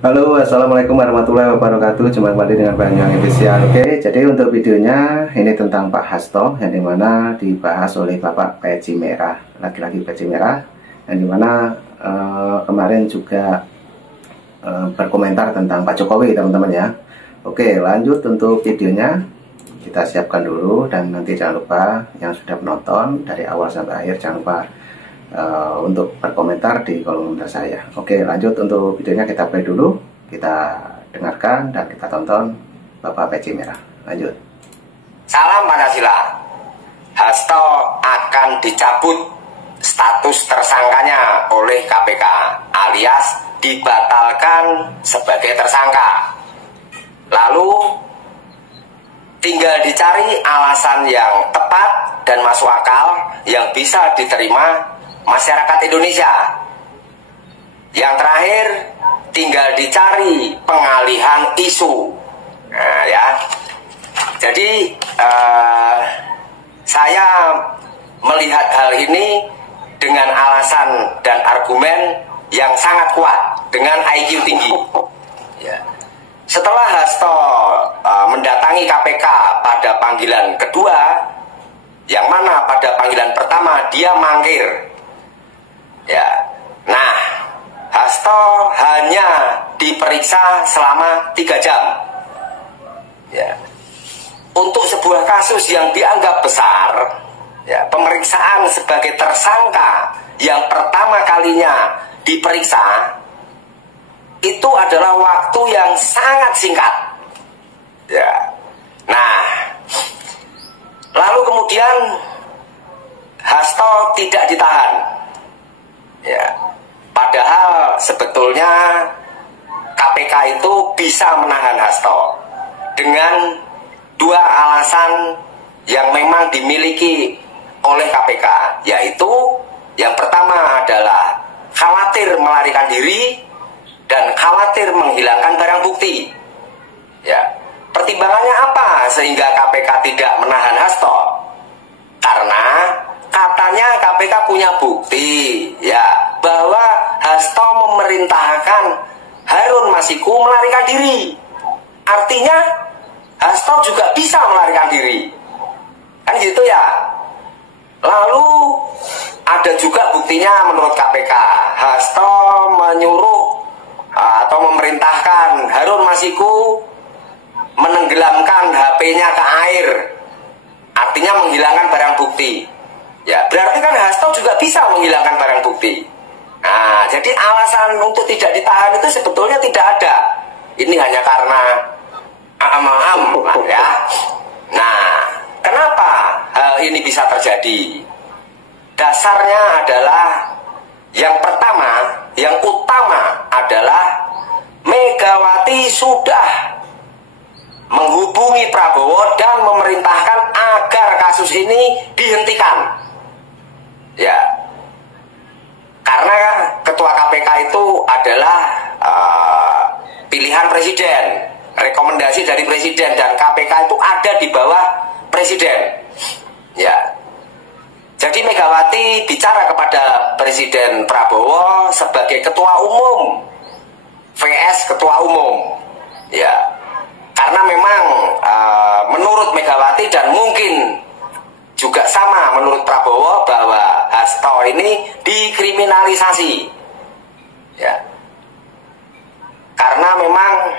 Halo, assalamualaikum warahmatullahi wabarakatuh. Jumpa kembali dengan Bang Yang Official. Oke, jadi untuk videonya ini tentang Pak Hasto, yang dimana dibahas oleh Bapak Peci Merah, laki-laki Peci Merah, yang dimana kemarin juga berkomentar tentang Pak Jokowi, teman-teman ya. Oke, lanjut untuk videonya. Kita siapkan dulu, dan nanti jangan lupa yang sudah menonton dari awal sampai akhir, jangan lupa untuk berkomentar di kolom komentar saya. Oke, lanjut untuk videonya, kita play dulu, kita dengarkan dan kita tonton Bapak Peci Merah. Lanjut. Salam Pancasila. Hasto akan dicabut status tersangkanya oleh KPK, alias dibatalkan sebagai tersangka. Lalu tinggal dicari alasan yang tepat dan masuk akal yang bisa diterima masyarakat Indonesia. Yang terakhir, tinggal dicari pengalihan isu. Nah, ya. Jadi saya melihat hal ini dengan alasan dan argumen yang sangat kuat, dengan IQ tinggi. Ya. Setelah Hasto mendatangi KPK pada panggilan kedua, yang mana pada panggilan pertama dia mangkir. Ya, nah, Hasto hanya diperiksa selama 3 jam. Ya, untuk sebuah kasus yang dianggap besar, ya, pemeriksaan sebagai tersangka yang pertama kalinya diperiksa itu adalah waktu yang sangat singkat. Ya, nah, lalu kemudian Hasto tidak ditahan. Ya, padahal sebetulnya KPK itu bisa menahan Hasto dengan 2 alasan yang memang dimiliki oleh KPK, yaitu yang pertama adalah khawatir melarikan diri dan khawatir menghilangkan barang bukti. Ya, pertimbangannya apa sehingga KPK tidak menahan Hasto? Karena katanya KPK punya bukti, ya, bahwa Hasto memerintahkan Harun Masiku melarikan diri. Artinya Hasto juga bisa melarikan diri, kan gitu ya. Lalu ada juga buktinya menurut KPK, Hasto menyuruh atau memerintahkan Harun Masiku menenggelamkan HP-nya ke air, artinya menghilangkan barang bukti. Ya, berarti kan Hasto juga bisa menghilangkan barang bukti. Nah, jadi alasan untuk tidak ditahan itu sebetulnya tidak ada. Ini hanya karena ya. Nah, kenapa hal ini bisa terjadi? Dasarnya adalah yang pertama, yang utama adalah Megawati sudah menghubungi Prabowo dan memerintahkan agar kasus ini dihentikan. Ya, karena ketua KPK itu adalah pilihan presiden, rekomendasi dari presiden, dan KPK itu ada di bawah presiden. Ya, jadi Megawati bicara kepada Presiden Prabowo sebagai ketua umum vs ketua umum. Ya, karena memang menurut Megawati dan mungkin juga sama menurut Prabowo bahwa Hasto ini dikriminalisasi. Ya, karena memang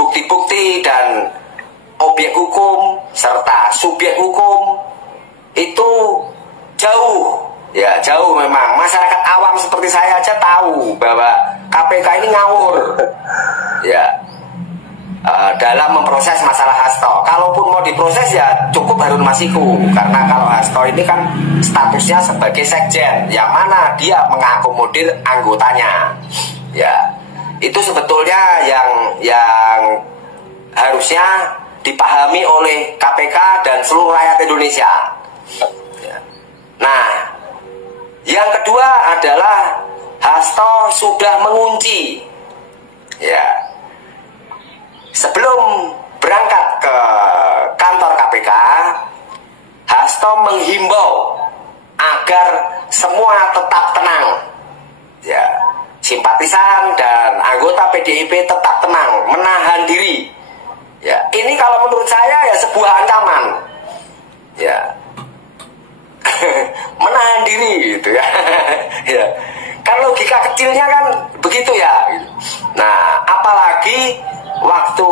bukti-bukti dan objek hukum serta subjek hukum itu jauh, ya, jauh memang. Masyarakat awam seperti saya aja tahu bahwa KPK ini ngawur. Ya, dalam memproses masalah Hasto. Kalaupun mau diproses ya cukup Harun Masiku, karena kalau Hasto ini kan statusnya sebagai sekjen, yang mana dia mengakomodir anggotanya. Ya, itu sebetulnya yang harusnya dipahami oleh KPK dan seluruh rakyat Indonesia. Ya. Nah, yang kedua adalah Hasto sudah mengunci. Ya, sebelum berangkat ke kantor KPK, Hasto menghimbau agar semua tetap tenang. Ya, simpatisan dan anggota PDIP tetap tenang, menahan diri. Ya, ini kalau menurut saya ya sebuah ancaman. Ya. Menahan diri gitu ya. Ya. Kan logika kecilnya kan begitu ya. Nah, apalagi waktu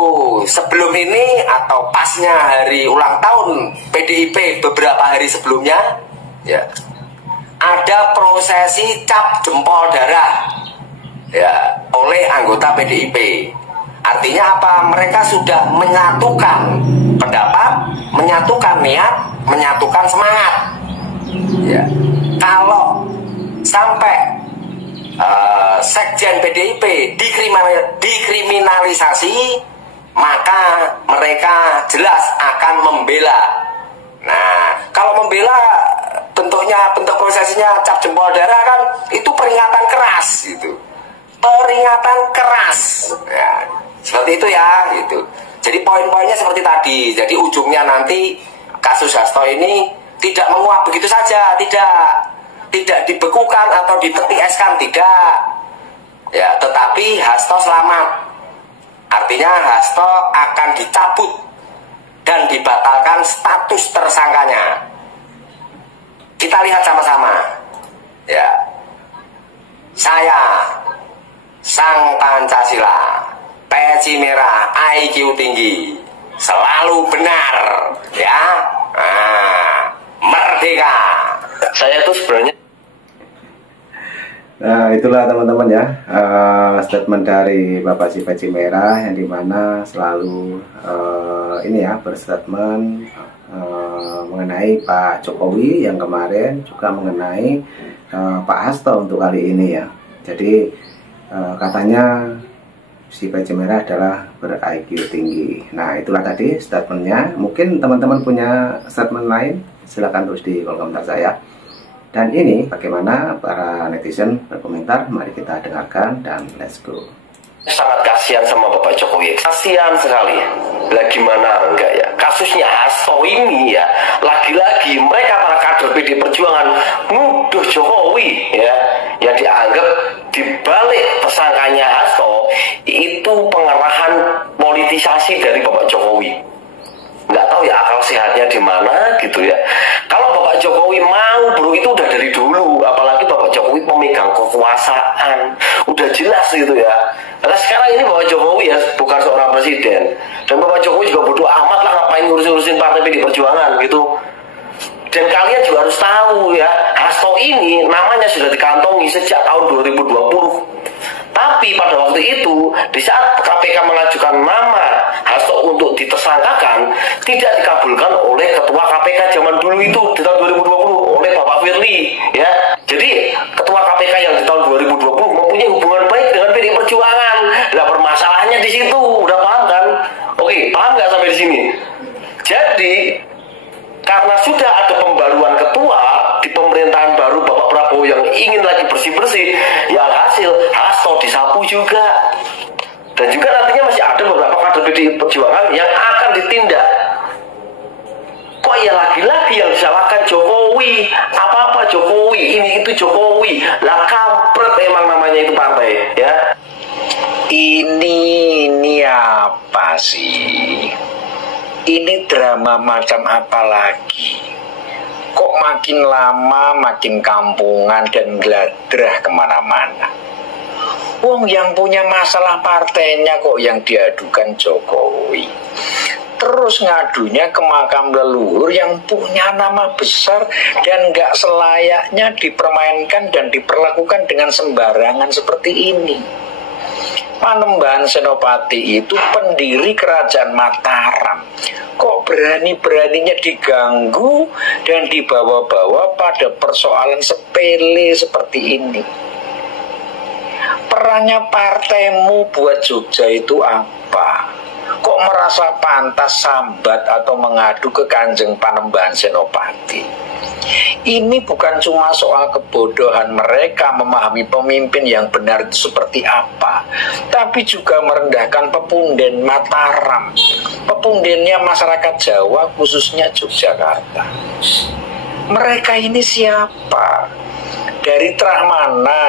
sebelum ini atau pasnya hari ulang tahun PDIP beberapa hari sebelumnya, ya, ada prosesi cap jempol darah, ya, oleh anggota PDIP. Artinya apa? Mereka sudah menyatukan pendapat, menyatukan niat, menyatukan semangat. Ya, kalau sampai Sekjen PDIP dikriminalisasi, maka mereka jelas akan membela. Nah, kalau membela bentuk prosesinya cap jempol darah kan itu peringatan keras gitu. Peringatan keras. Ya, seperti itu ya, gitu. Jadi poin-poinnya seperti tadi. Jadi ujungnya nanti kasus Hasto ini tidak menguap begitu saja, tidak dibekukan atau ditepieskan, tidak. Ya, tetapi Hasto selamat. Artinya Hasto akan dicabut dan dibatalkan status tersangkanya. Kita lihat sama-sama. Ya. Saya Sang Pancasila, peci merah, IQ tinggi, selalu benar, ya. Merdeka. Saya tuh sebenarnya. Nah, itulah teman-teman ya, statement dari Bapak si peci merah yang dimana selalu ini ya berstatement mengenai Pak Jokowi yang kemarin, juga mengenai Pak Hasto untuk kali ini ya. Jadi katanya si peci merah adalah ber-IQ tinggi. Nah, itulah tadi statementnya. Mungkin teman-teman punya statement lain, silahkan tulis di kolom komentar saya. Dan ini bagaimana para netizen berkomentar, mari kita dengarkan dan let's go. Sangat kasihan sama Bapak Jokowi, kasihan sekali. Lah gimana enggak ya? Kasusnya Hasto ini ya, lagi-lagi mereka para kader PD Perjuangan nuduh Jokowi ya, yang dianggap dibalik tersangkanya Hasto itu pengerahan politisasi dari Bapak Jokowi. Nggak tahu ya akal sehatnya di mana gitu ya. Kalau Bapak Jokowi mau bro, itu udah dari dulu. Apalagi Bapak Jokowi pemegang kekuasaan, udah jelas gitu ya. Karena sekarang ini Bapak Jokowi ya bukan seorang presiden, dan Bapak Jokowi juga bodoh amat lah ngapain ngurusin partai PD Perjuangan gitu. Dan kalian juga harus tahu ya, Hasto ini namanya sudah dikantongi sejak tahun 2020. Tapi pada waktu itu, di saat KPK mengajukan nama Hasto untuk ditersangkakan, tidak dikabulkan oleh Ketua KPK zaman dulu itu di tahun 2020 oleh Bapak Firly. Ya, jadi Ketua KPK yang di tahun 2020 mempunyai hubungan baik dengan PD Perjuangan. Nah, permasalahannya di situ, udah paham kan? Oke, paham nggak sampai di sini? Jadi karena sudah ada pembaruan ketua di pemerintahan baru Bapak Prabowo yang ingin lagi bersih-bersih, ya hasil Hasto disapu juga. Dan juga nantinya masih ada beberapa kader PD Perjuangan yang akan ditindak. Kok ya lagi-lagi yang disalahkan Jokowi? Apa-apa Jokowi, ini itu Jokowi. Lah kampret emang namanya itu partai ya. Ini apa sih? Ini drama macam apa lagi? Kok makin lama makin kampungan dan gladrah kemana-mana? Wong yang punya masalah partainya kok yang diadukan Jokowi. Terus ngadunya ke makam leluhur yang punya nama besar dan gak selayaknya dipermainkan dan diperlakukan dengan sembarangan seperti ini. Panembahan Senopati itu pendiri kerajaan Mataram. Kok berani-beraninya diganggu dan dibawa-bawa pada persoalan sepele seperti ini? Perannya partaimu buat Jogja itu apa? Kok merasa pantas sambat atau mengadu ke Kanjeng Panembahan Senopati? Ini bukan cuma soal kebodohan mereka memahami pemimpin yang benar itu seperti apa, tapi juga merendahkan pepunden Mataram, pepundennya masyarakat Jawa, khususnya Yogyakarta. Mereka ini siapa? Dari terah mana?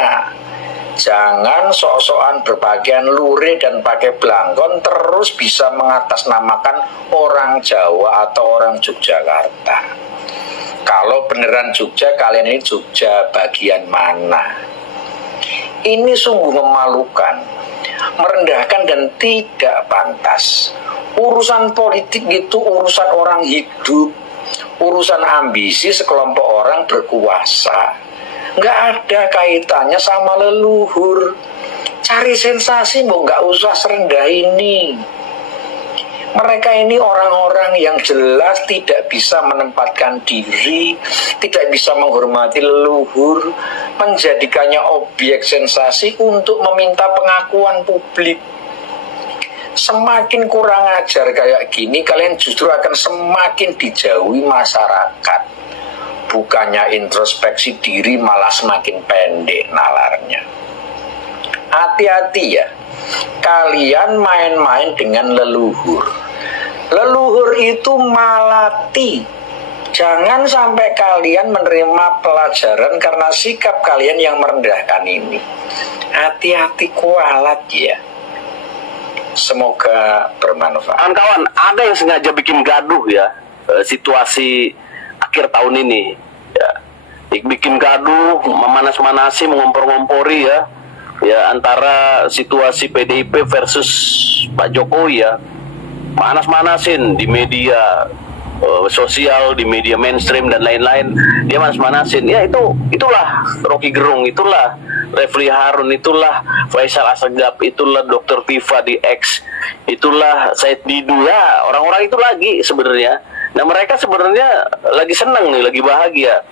Jangan sok-sokan berpakaian lurik dan pakai belangkon terus bisa mengatasnamakan orang Jawa atau orang Yogyakarta. Kalau beneran Jogja, kalian ini Jogja bagian mana? Ini sungguh memalukan, merendahkan dan tidak pantas. Urusan politik itu urusan orang hidup, urusan ambisi sekelompok orang berkuasa. Nggak ada kaitannya sama leluhur. Cari sensasi, mau nggak usah serendah ini. Mereka ini orang-orang yang jelas tidak bisa menempatkan diri, tidak bisa menghormati leluhur, menjadikannya objek sensasi untuk meminta pengakuan publik. Semakin kurang ajar kayak gini, kalian justru akan semakin dijauhi masyarakat. Bukannya introspeksi diri, malah semakin pendek nalarnya. Hati-hati ya, kalian main-main dengan leluhur. Leluhur itu malati. Jangan sampai kalian menerima pelajaran karena sikap kalian yang merendahkan ini. Hati-hati, kualat ya. Semoga bermanfaat. Kawan-kawan, ada yang sengaja bikin gaduh ya situasi akhir tahun ini ya. Bikin gaduh, memanas-manasi, mengompor-ngompori ya antara situasi PDIP versus Pak Jokowi ya. Manas-manasin di media sosial, di media mainstream dan lain-lain. Dia manas-manasin. Ya itulah Rocky Gerung, itulah Refli Harun, itulah Faisal Assegaf, itulah Dr. Tifa di X, itulah Said Didu ya. Orang-orang itu lagi sebenarnya. Nah, mereka sebenarnya lagi senang nih, lagi bahagia.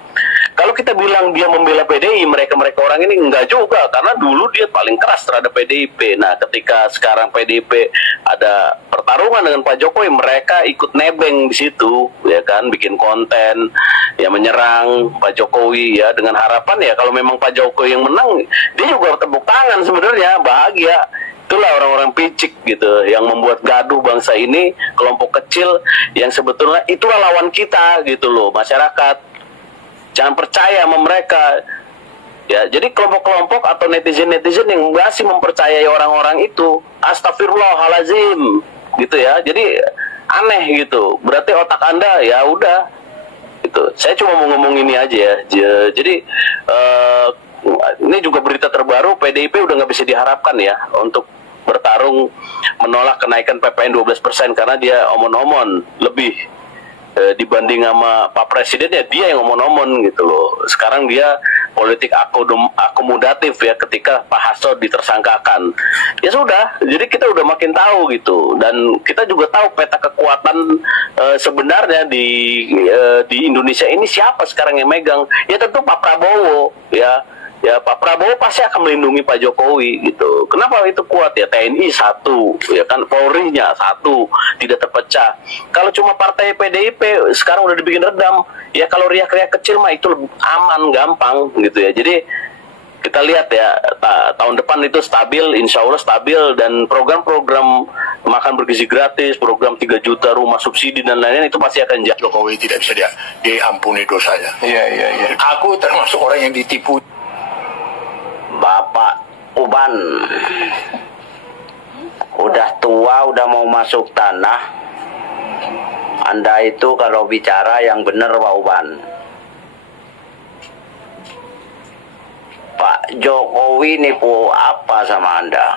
Kalau kita bilang dia membela PDI, mereka orang ini enggak juga, karena dulu dia paling keras terhadap PDIP. Nah, ketika sekarang PDIP ada pertarungan dengan Pak Jokowi, mereka ikut nebeng di situ, ya kan, bikin konten, ya menyerang Pak Jokowi ya, dengan harapan ya kalau memang Pak Jokowi yang menang, dia juga tepuk tangan sebenarnya, bahagia. Itulah orang-orang picik gitu, yang membuat gaduh bangsa ini, kelompok kecil yang sebetulnya itulah lawan kita gitu loh, masyarakat. Jangan percaya sama mereka. Ya, jadi kelompok-kelompok atau netizen-netizen yang masih mempercayai orang-orang itu, astagfirullahalazim gitu ya. Jadi aneh gitu. Berarti otak Anda ya udah gitu. Saya cuma mau ngomong ini aja ya. Jadi ini juga berita terbaru, PDIP udah nggak bisa diharapkan ya untuk bertarung menolak kenaikan PPN 12% karena dia omon-omon lebih dibanding sama Pak Presiden ya, dia yang omon-omon gitu loh. Sekarang dia politik akomodatif ya ketika Pak Hasto ditersangkakan. Ya sudah, jadi kita udah makin tahu gitu. Dan kita juga tahu peta kekuatan sebenarnya di Indonesia ini siapa sekarang yang megang. Ya tentu Pak Prabowo ya. Ya Pak Prabowo pasti akan melindungi Pak Jokowi gitu. Kenapa itu kuat ya? TNI satu, ya kan, Polri-nya satu, tidak terpecah. Kalau cuma partai PDIP sekarang udah dibikin redam, ya kalau riak-riak kecil mah itu aman, gampang gitu ya. Jadi kita lihat ya, tahun depan itu stabil, insya Allah stabil, dan program-program makan bergizi gratis, program 3 juta rumah subsidi dan lain-lain itu pasti akan jatuh. Jokowi tidak bisa diampuni dosanya. Iya. Aku termasuk orang yang ditipu. Bapak Uban udah tua, udah mau masuk tanah. Anda itu kalau bicara yang benar Pak Uban. Pak Jokowi nipu apa sama Anda?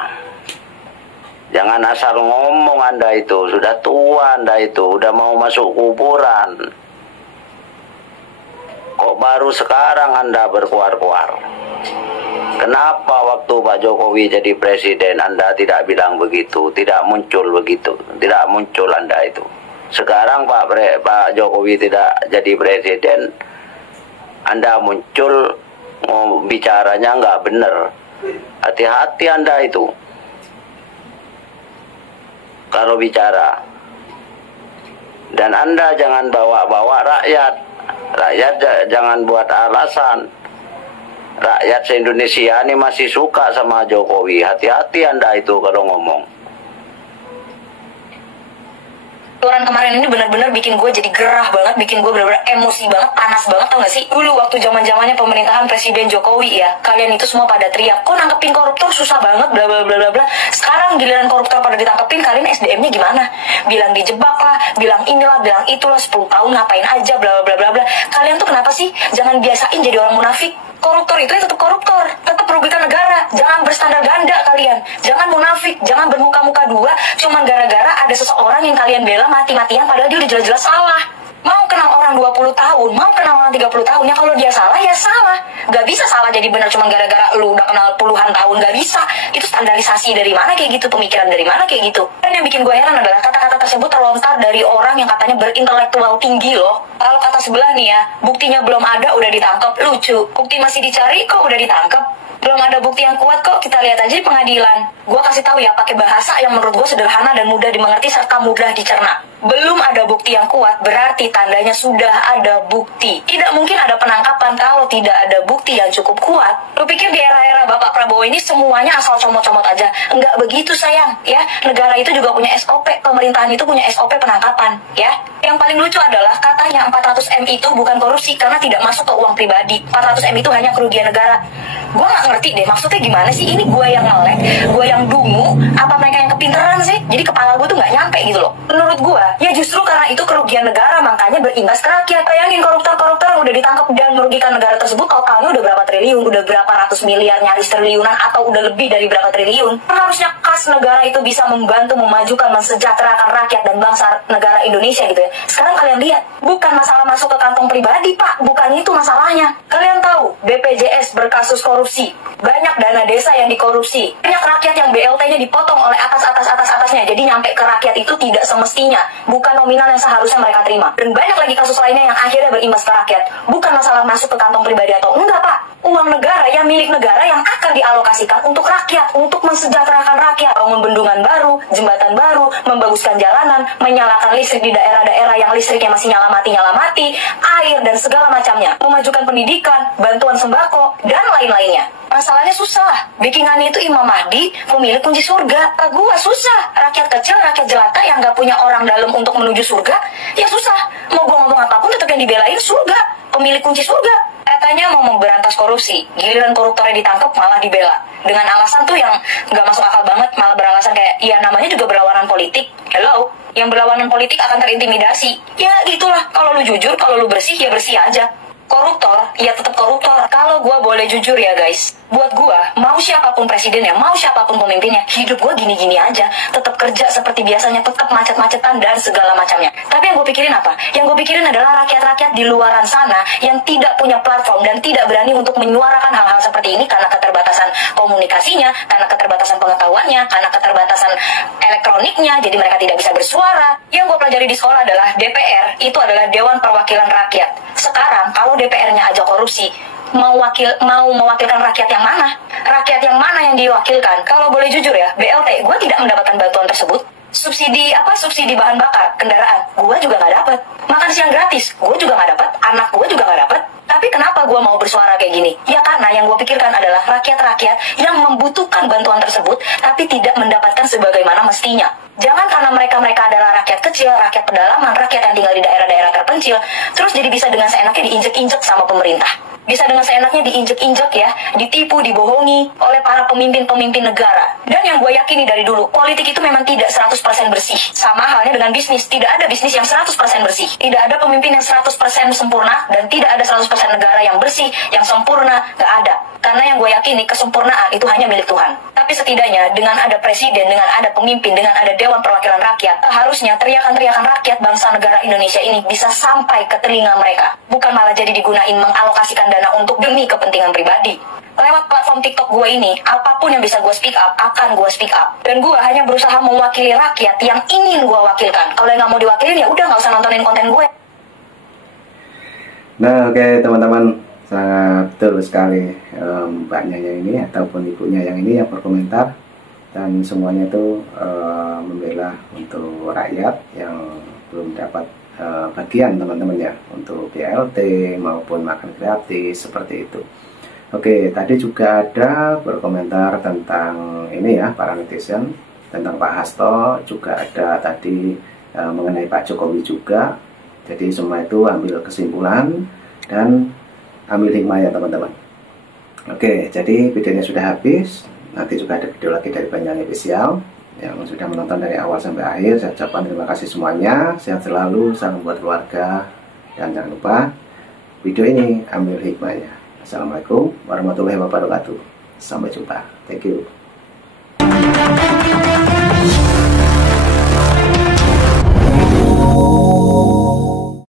Jangan asal ngomong Anda itu, sudah tua Anda itu, udah mau masuk kuburan. Kok baru sekarang Anda berkuar-kuar? Kenapa waktu Pak Jokowi jadi presiden Anda tidak bilang begitu, tidak muncul begitu, tidak muncul Anda itu. Sekarang Pak Jokowi tidak jadi presiden, Anda muncul, bicaranya nggak benar. Hati-hati Anda itu kalau bicara. Dan Anda jangan bawa-bawa rakyat. Rakyat jangan buat alasan. Rakyat se-Indonesia ini masih suka sama Jokowi. Hati-hati Anda itu kalau ngomong. Keluaran kemarin ini benar-benar bikin gue jadi gerah banget, bikin gue benar-benar emosi banget, panas banget, tau gak sih? Dulu waktu zaman-zamannya pemerintahan Presiden Jokowi ya, kalian itu semua pada teriak, kok nangkepin koruptor susah banget, bla bla bla bla bla. Sekarang giliran koruptor pada ditangkepin, kalian SDM-nya gimana? Bilang dijebak lah, bilang inilah, bilang itulah, 10 tahun ngapain aja, bla bla bla bla. Kalian tuh kenapa sih? Jangan biasain jadi orang munafik. Koruptor itu ya tetap koruptor, tetap merugikan negara. Jangan berstandar ganda kalian, jangan munafik, jangan bermuka-muka dua cuman gara-gara ada seseorang yang kalian bela mati-matian padahal dia udah jelas-jelas salah. Mau kenal orang 20 tahun, mau kenal orang 30 tahun, ya kalau dia salah ya salah. Gak bisa salah jadi benar cuma gara-gara lu udah kenal puluhan tahun, gak bisa. Itu standarisasi dari mana kayak gitu, pemikiran dari mana kayak gitu. Dan yang bikin gue heran adalah kata-kata tersebut terlontar dari orang yang katanya berintelektual tinggi loh. Kalau kata sebelah nih ya, buktinya belum ada udah ditangkap, lucu. Bukti masih dicari kok udah ditangkap. Belum ada bukti yang kuat kok, kita lihat aja di pengadilan. Gue kasih tahu ya, pakai bahasa yang menurut gue sederhana dan mudah dimengerti serta mudah dicerna. Belum ada bukti yang kuat, berarti tandanya sudah ada bukti. Tidak mungkin ada penangkapan kalau tidak ada bukti yang cukup kuat. Lu pikir di era-era Bapak Prabowo ini semuanya asal comot-comot aja? Enggak begitu sayang, ya. Negara itu juga punya SOP, pemerintahan itu punya SOP penangkapan, ya. Yang paling lucu adalah katanya 400M itu bukan korupsi karena tidak masuk ke uang pribadi. 400M itu hanya kerugian negara. Gue gak ngerti deh, maksudnya gimana sih? Ini gue yang ngelek, gue yang dungu, apa mereka yang kepinteran sih? Jadi kepala gue tuh gak nyampe gitu loh. Menurut gue, ya justru karena itu kerugian negara, makanya berimbas ke rakyat. Bayangin koruptor-koruptor yang udah ditangkap dan merugikan negara tersebut, totalnya udah berapa triliun, udah berapa ratus miliar, nyaris triliunan, atau udah lebih dari berapa triliun. Harusnya kas negara itu bisa membantu, memajukan, mensejahterakan rakyat dan bangsa negara Indonesia gitu ya. Sekarang kalian lihat, bukan masalah masuk ke kantong pribadi pak, bukan itu masalahnya. Kalian tahu, BPJS berkasus korupsi, banyak dana desa yang dikorupsi, banyak rakyat yang BLT-nya dipotong oleh atasnya, jadi nyampe ke rakyat itu tidak semestinya, bukan nominal yang seharusnya mereka terima. Dan banyak lagi kasus lainnya yang akhirnya berimbas ke rakyat. Bukan masalah masuk ke kantong pribadi atau enggak pak, uang negara yang milik negara yang akan dialokasikan untuk rakyat, untuk mensejahterakan rakyat, bangun bendungan baru, jembatan baru, membaguskan jalanan, menyalakan listrik di daerah-daerah yang listriknya masih nyala-mati, air dan segala macamnya, memajukan pendidikan, bantuan sembako, dan lain-lainnya. Masalahnya susah, bikinannya itu Imam Mahdi, pemilik kunci surga. Gua susah, rakyat kecil, rakyat jelata yang gak punya orang dalam untuk menuju surga, ya susah. Mau gua ngomong apapun tetap yang dibelain surga, pemilik kunci surga. Katanya mau memberantas korupsi, giliran koruptornya ditangkap malah dibela. Dengan alasan tuh yang gak masuk akal banget, malah beralasan kayak, ya namanya juga berlawanan politik. Hello, yang berlawanan politik akan terintimidasi. Ya gitulah, kalau lu jujur, kalau lu bersih, ya bersih aja. Koruptor, ya tetap koruptor. Kalau gue boleh jujur ya guys, buat gue, mau siapapun presidennya, mau siapapun pemimpinnya, hidup gue gini-gini aja. Tetap kerja seperti biasanya, tetap macet-macetan dan segala macamnya. Tapi yang gue pikirin apa? Yang gue pikirin adalah rakyat-rakyat di luaran sana yang tidak punya platform dan tidak berani untuk menyuarakan hal-hal seperti ini karena keterbatasan komunikasinya, karena keterbatasan pengetahuannya, karena keterbatasan elektroniknya, jadi mereka tidak bisa bersuara. Yang gue pelajari di sekolah adalah DPR itu adalah Dewan Perwakilan Rakyat. Sekarang kalau DPR-nya aja korupsi, mau mewakilkan rakyat yang mana? Rakyat yang mana yang diwakilkan? Kalau boleh jujur ya, BLT, gue tidak mendapatkan bantuan tersebut. Subsidi bahan bakar kendaraan, gue juga nggak dapat. Makan siang gratis, gue juga nggak dapat. Anak gue juga nggak dapat. Tapi kenapa gue mau bersuara kayak gini? Ya karena yang gue pikirkan adalah rakyat-rakyat yang membutuhkan bantuan tersebut, tapi tidak mendapatkan sebagaimana mestinya. Jangan karena mereka adalah rakyat kecil, rakyat pedalaman, rakyat yang tinggal di daerah-daerah terpencil, terus jadi bisa dengan seenaknya diinjek-injek sama pemerintah. Bisa dengan seenaknya diinjek-injek ya, ditipu, dibohongi oleh para pemimpin-pemimpin negara. Dan yang gue yakini dari dulu, politik itu memang tidak 100% bersih. Sama halnya dengan bisnis, tidak ada bisnis yang 100% bersih. Tidak ada pemimpin yang 100% sempurna, dan tidak ada 100% negara yang bersih, yang sempurna, gak ada. Karena yang gue yakini, kesempurnaan itu hanya milik Tuhan. Tapi setidaknya, dengan ada presiden, dengan ada pemimpin, dengan ada Dewan Perwakilan Rakyat, harusnya teriakan-teriakan rakyat bangsa negara Indonesia ini bisa sampai ke telinga mereka. Bukan malah jadi digunain mengalokasikan dana untuk demi kepentingan pribadi. Lewat platform TikTok gue ini, apapun yang bisa gue speak up, akan gue speak up. Dan gue hanya berusaha mewakili rakyat yang ingin gue wakilkan. Kalau yang gak mau diwakilin, ya udah gak usah nontonin konten gue. Nah oke teman-teman, sangat betul sekali mbaknya yang ini ataupun ibunya yang ini yang berkomentar. Dan semuanya itu membela untuk rakyat yang belum dapat bagian teman-teman ya, untuk BLT maupun makan gratis seperti itu. Oke, tadi juga ada berkomentar tentang ini ya, para netizen tentang Pak Hasto, juga ada tadi mengenai Pak Jokowi juga. Jadi semua itu ambil kesimpulan dan ambil hikmah ya teman-teman. Oke, jadi videonya sudah habis. Nanti juga ada video lagi dari Banyuwangi Official. Yang sudah menonton dari awal sampai akhir, saya ucapkan terima kasih semuanya. Sehat selalu, salam buat keluarga. Dan jangan lupa video ini ambil hikmahnya. Assalamualaikum warahmatullahi wabarakatuh. Sampai jumpa. Thank you.